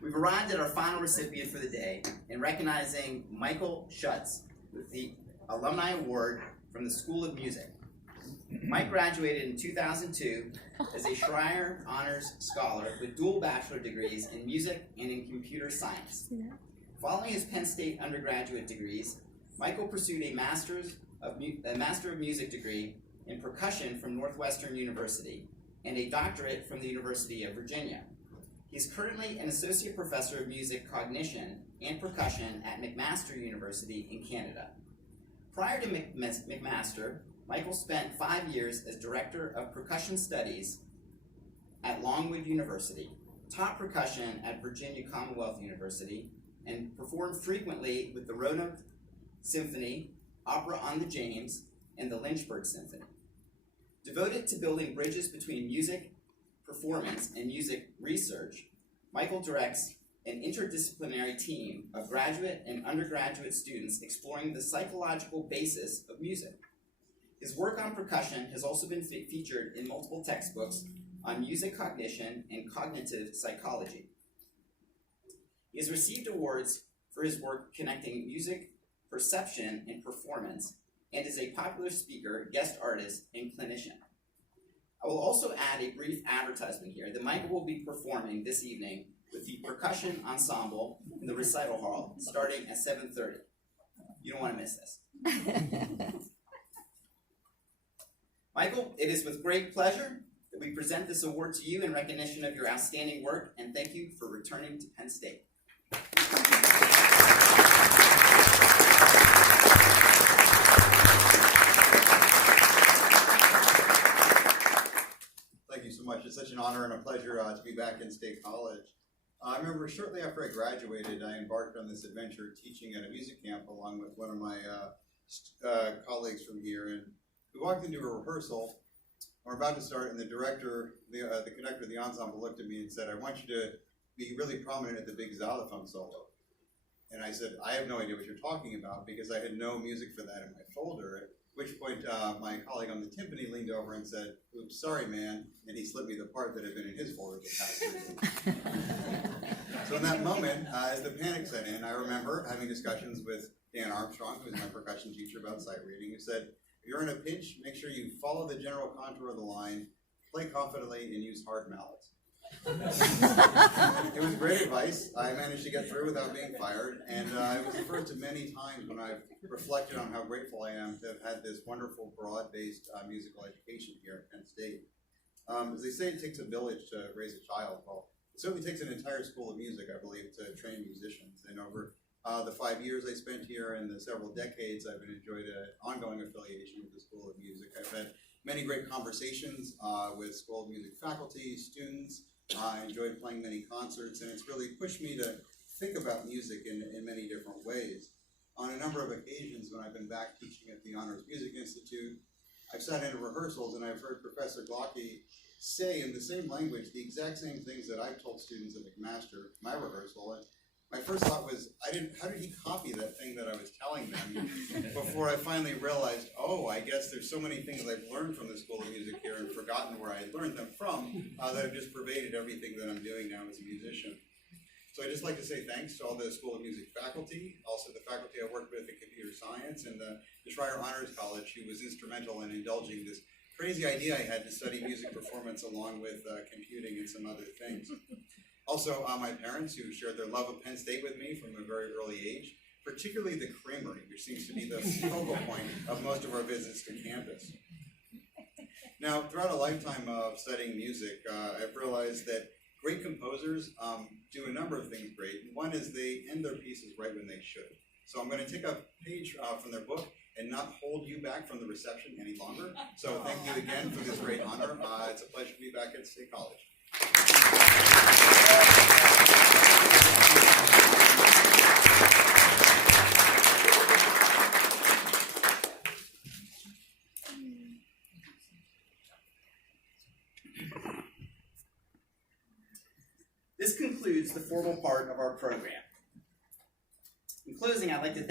We've arrived at our final recipient for the day in recognizing Michael Schutz with the Alumni Award from the School of Music. Mike graduated in 2002 as a Schreyer Honors Scholar with dual bachelor degrees in music and in computer science. Following his Penn State undergraduate degrees, Michael pursued a Master of Music degree in percussion from Northwestern University and a doctorate from the University of Virginia. He is currently an associate professor of music cognition and percussion at McMaster University in Canada. Prior to McMaster, Michael spent 5 years as director of percussion studies at Longwood University, taught percussion at Virginia Commonwealth University, and performed frequently with the Roanoke Symphony, Opera on the James, and the Lynchburg Symphony. Devoted to building bridges between music performance and music research, Michael directs an interdisciplinary team of graduate and undergraduate students exploring the psychological basis of music. His work on percussion has also been featured in multiple textbooks on music cognition and cognitive psychology. He has received awards for his work connecting music, perception, and performance, and is a popular speaker, guest artist, and clinician. I will also add a brief advertisement here that Michael will be performing this evening with the percussion ensemble in the recital hall starting at 7:30. You don't want to miss this. Michael, it is with great pleasure that we present this award to you in recognition of your outstanding work, and thank you for returning to Penn State. Thank you so much. It's such an honor and a pleasure to be back in State College. I remember shortly after I graduated, I embarked on this adventure teaching at a music camp along with one of my colleagues from here. And we walked into a rehearsal. We're about to start, and the director, the conductor of the ensemble looked at me and said, "I want you to be really prominent at the big xylophone solo." And I said, "I have no idea what you're talking about," because I had no music for that in my folder. At which point, my colleague on the timpani leaned over and said, "Oops, sorry, man," and he slipped me the part that had been in his folder the past 3 weeks. So in that moment, as the panic set in, I remember having discussions with Dan Armstrong, who was my percussion teacher, about sight reading, who said, "If you're in a pinch, make sure you follow the general contour of the line, play confidently, and use hard mallets." It was great advice. I managed to get through without being fired, and it was the first of many times when I've reflected on how grateful I am to have had this wonderful, broad-based musical education here at Penn State. As they say, it takes a village to raise a child. Well, it certainly takes an entire school of music, I believe, to train musicians. And over the 5 years I spent here and the several decades, I've enjoyed an ongoing affiliation with the School of Music. I've had many great conversations with School of Music faculty, students. I enjoyed playing many concerts, and it's really pushed me to think about music in many different ways. On a number of occasions when I've been back teaching at the Honors Music Institute, I've sat in rehearsals and I've heard Professor Glocke say in the same language the exact same things that I've told students at McMaster, my rehearsal. And my first thought was, how did he copy that thing that I was telling them? Before I finally realized, oh, I guess there's so many things I've learned from the School of Music here and forgotten where I had learned them from that have just pervaded everything that I'm doing now as a musician. So I'd just like to say thanks to all the School of Music faculty, also the faculty I worked with in computer science, and the Schreyer Honors College, who was instrumental in indulging this crazy idea I had to study music performance along with computing and some other things. Also, my parents, who shared their love of Penn State with me from a very early age, particularly the creamery, which seems to be the focal point of most of our visits to campus. Now, throughout a lifetime of studying music, I've realized that great composers do a number of things great. One is they end their pieces right when they should. So I'm going to take a page from their book and not hold you back from the reception any longer. So thank you again for this great honor. It's a pleasure to be back at State College. This concludes the formal part of our program. In closing, I'd like to